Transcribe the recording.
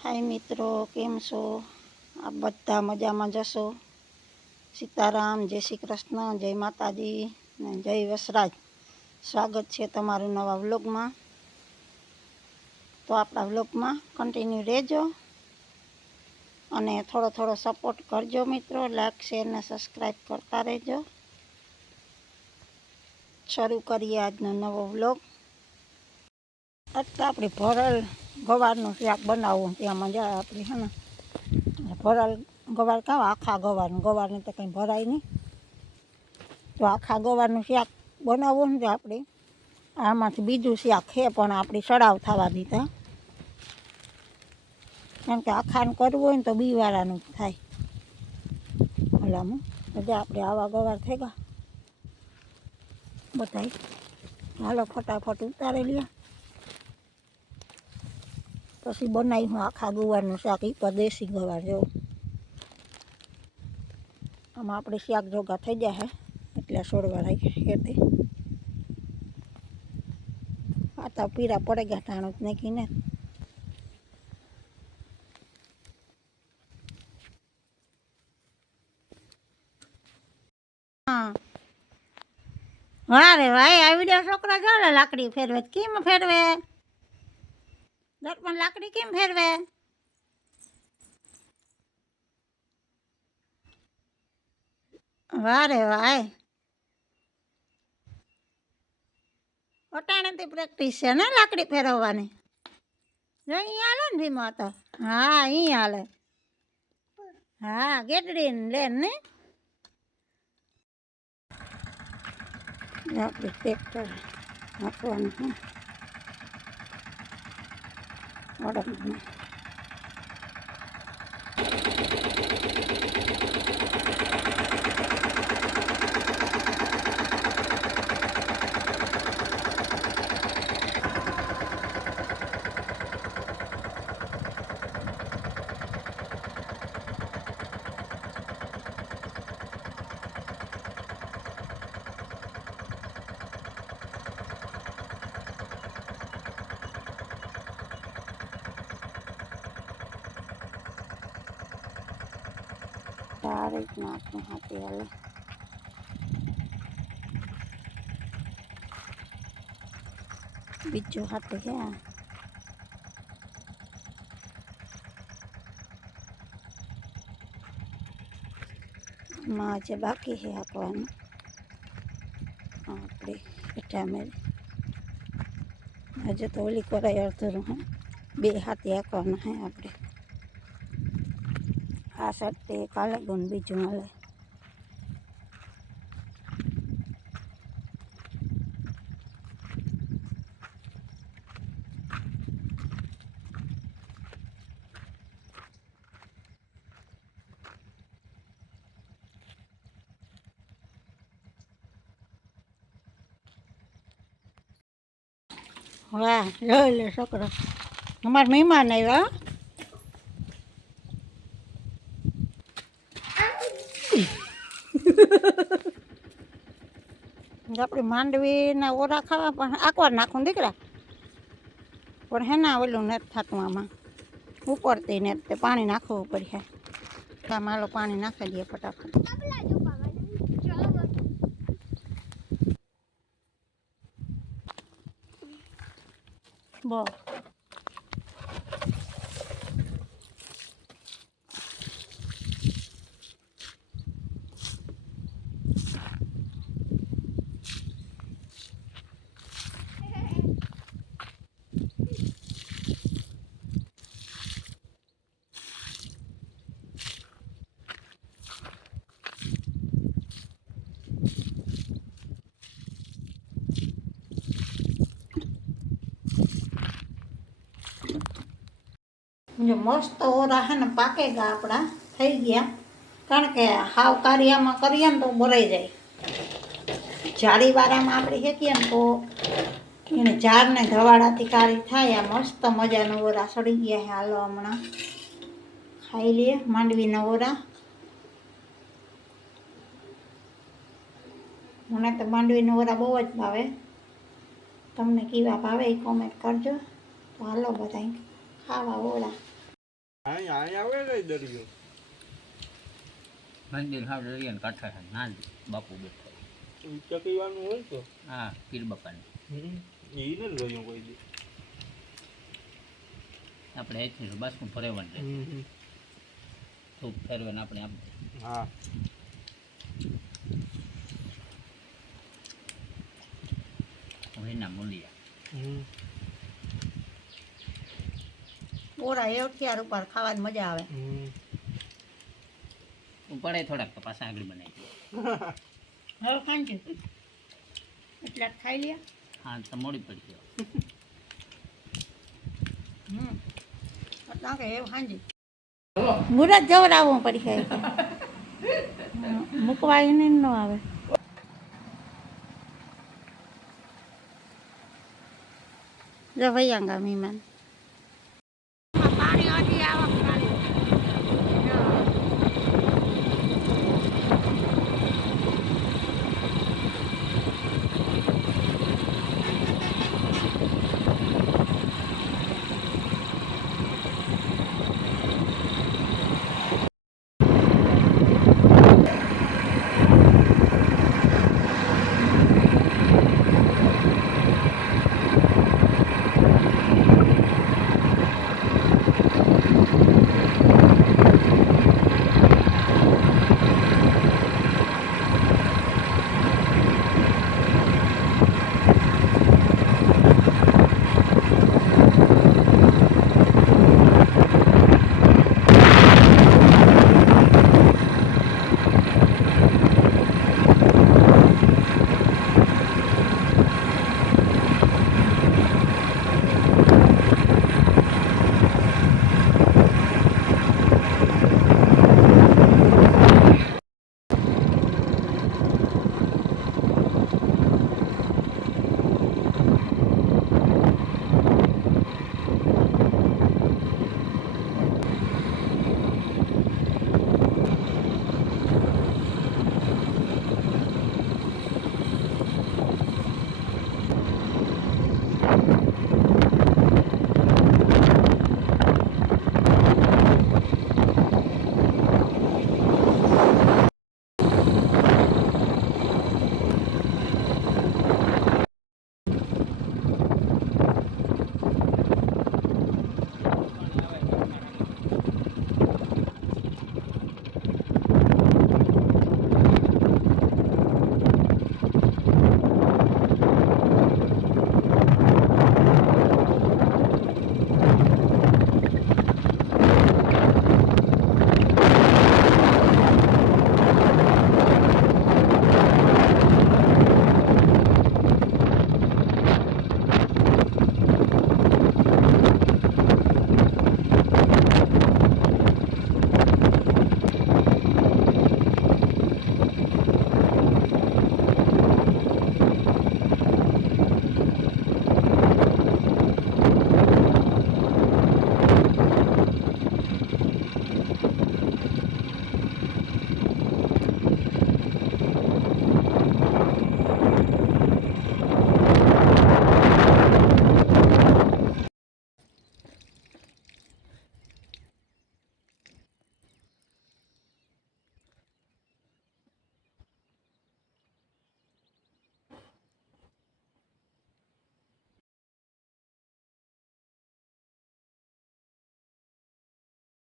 हाय मित्रों, केम छो? आप बधा मजामां जशो। सीताराम, जय श्री कृष्ण, जय माताजी ने जय वसराज। स्वागत है तमारू नवा व्लॉग में। तो आपणा व्लॉग में कंटिन्यू रहेजो अने थोड़ो थोड़ो सपोर्ट करजो मित्रों। लाइक शेर ने सब्सक्राइब करता रहेजो। शुरू करिए आजनो नवो व्लॉग। आता आपणे भरल गवारनुं शाक बनावવું ત્યાં મજા આપણી હે ને ભરલ ગવાર કાં આખા ગવારને તો કંઈ ભરાય નહીં, તો આખા ગવારનું શાક બનાવવું ને તો આપણે આમાંથી બીજું શાક છે પણ આપણી સડાવ થવા દીધા, કારણ કે આખાનું કરવું હોય ને તો બીવાળાનું જ થાય ભલામાં. એટલે આપણે આવા ગવાર થઈ ગયા બધાય. હાલો ફટાફટ ઉતારી લ્યો, પછી બનાવ્યું આખા ગવારનું શાક. એ પણ દેશી ગવાર જેવું. આમાં આપણે શાક જોગા થઈ જાય એટલે છોડવા રાખી ખેતી. આ તો પીરા પડે ગયા ટાણું જ નાખીને. હા વાહ રે ભાઈ, આવી ગયા છોકરા. ચાલે લાકડી ફેરવે. કેમ ફેરવે? દર્પણ લાકડી કેમ ફેરવે? વાહ રે ભાઈ, અટાણેથી પ્રેક્ટિસ છે ને લાકડી ફેરવવાની. જો અહીં હાલે ને ભીમા તો. હા અહીં હાલે. હા ગેટડી લેન ને આપણે ટ્રેક્ટર નાખવાનું અડકમાં. આ રીતના આપણે હાથે હાલે. બીજું હાથે છે માં જે બાકી છે હાંકવાનું. આપણે હેઠા મેળ હજુ તો ઓલી કોરાય અડધું હે. બે હાથે હાંકવાના હે આપણે. આ સાઈડ એક હાલે ગુણ બીજું હાલે. વાહ જોઈ લે છોકરો, અમારા મહેમાન આવ્યા. આપણે માંડવીના ઓરા ખાવા પણ આકવાર નાખું દીકરા, પણ હેના ઓલું નથી થતું આમાં ઉપરથી ને તે પાણી નાખવું પડશે. આમાં હાલો પાણી નાખી દઈએ ફટાફટ. બહુ જો મસ્ત ઓરા હે ને પાકે ગયા આપણા થઈ ગયા, કારણ કે હાવ કારિયામાં કરીએ ને તો બરાઈ જાય. જાળીવાળામાં આપણે શેકીએ ને તો એને ઝાડને ધવાડાથી કાળી થાય. આ મસ્ત મજાના ઓરા સડી ગયા છે. હાલો હમણાં ખાઈ લઈએ માંડવીના ઓરા. મને તો માંડવીના ઓરા બહુ જ ભાવે. તમને કેવા ભાવે એ કોમેન્ટ કરજો. તો હાલો બધાય ખાવા ઓરા. અહીંયા આવે ને દરિયો મંદિર હાવ દરિયાને કાંઠે છે ના જ બાપુ બેઠો ચકીવાનું હોય તો હા પીર બાપાને એ ને જોયું કોઈ દી આપણે અહીંથી બાસનું ફરેવાનું રહે ધૂપ ફેરવે ને આપણે આપી હા એના મૂલિયા ઓરા એવઠિયાર ઉપર ખાવાની મજા આવે પડે થોડાક તો પાછા આગળ બનાવી હવે ખાંજે એટલે ખાઈ લે હા તો મોડી પડી ગયો એટલે કે એવું ખાંજે મુરત જવરાવવું પડી છે મૂકવા એને ન આવે જો ભૈયા મહેમાન